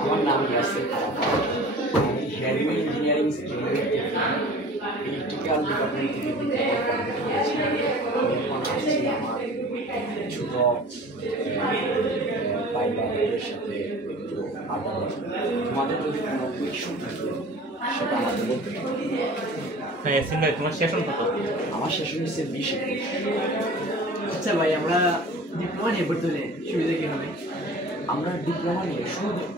আমার নাম ইয়াসির আরাফাত। আমি হেভি ইঞ্জিনিয়ারিং ইলেকট্রিক্যাল ডিপার্টমেন্ট থেকে ডিপ্লোমা কমপ্লিট করেছি। এখন আসছি আমার ছোট ভাই বোনদের সাথে একটু আড্ডা দেওয়া। তোমাদের যদি কোনো ইস্যু থাকে সেটা আমাকে বলতে পারো। হ্যাঁ ইয়াসিন ভাই, তোমার সেশন কত? আমার সেশন হচ্ছে 20। আচ্ছা ভাই, আমরা ডিপ্লোমা নিয়ে পড়তে হলে সুবিধা কী হবে? আমরা ডিপ্লোমা নিয়ে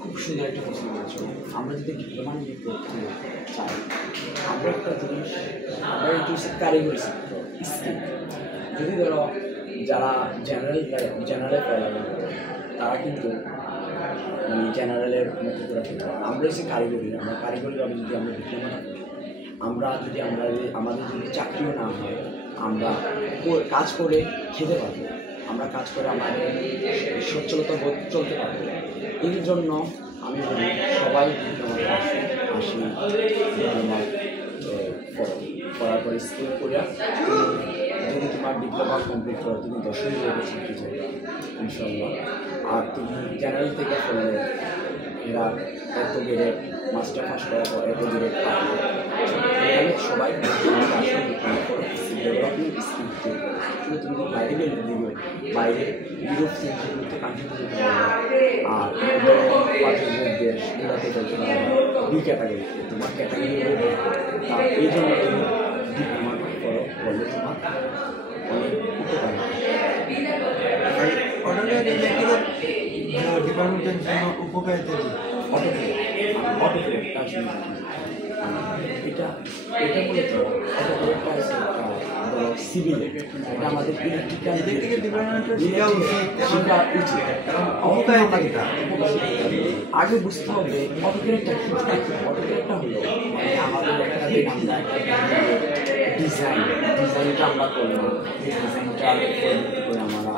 খুব সুন্দর একটা প্রশ্ন করেছি। আমরা যদি ডিপ্লোমা নিয়ে পড়তে চাই, আমরা একটা জিনিস আমরা এটা হচ্ছে কারিগরি সেক্টর স্কিল। যদি ধরো যারা জেনারেলে পড়ালেখা করে তারা কিন্তু জেনারেলের মতো করে খেতে পারে। আমরা হচ্ছে আমরা কারিগরিভাবে যদি আমরা ডিপ্লোমাটা করি, আমাদের যদি চাকরিও না হয়, আমরা কাজ করে খেতে পারবো, আমরা কাজ করে আমাদের সচ্ছলতা বোধ চলতে পারবো। এর জন্য আমি বলি সবাই ডিপ্লোমাতে আসি ডিপ্লোমা করার পরে স্কিল করে যদি তোমার ডিপ্লোমা কমপ্লিট করো, তুমি 10 গ্রেডে চাকরি চাইবে ইনশাল্লাহ। আর তুমি জেনারেল থেকে করলে এরা এত গ্রেডে মাস্টার পাস করার পর এত গ্রেডে পাবে। এখানে সবাই ডেভেলপমেন্ট স্কিল শুধু তুমি যদি বাইরে গেলে দিবে, বাইরে ইউরোপ সেন্ট্রিগুলোতে কান্ট্রিতে যেতে পারবে। আর দেশগুলোতে চলতে পারবে বি ক্যাটাগরিতে, তোমার ক্যাটাগরি এই জন্য তুমি ডিপ্লোমা করো, বললে তোমার অনেক উপকার ডিপার্টমেন্টের জন্য উপকারিতা অটোক্লেভ এটা মূলত অটোক্লেভটা সিভিল, এটা আমাদের ইলেকট্রিক্যাল ডিপার্টমেন্টের শেখা উচিত। আগে বুঝতে হবে অটোক্লেভটা কি। অটোক্লেভটা হলো আমাদের একটা ডিজাইনটা আমরা করলাম, এই ডিজাইনটা করে আমরা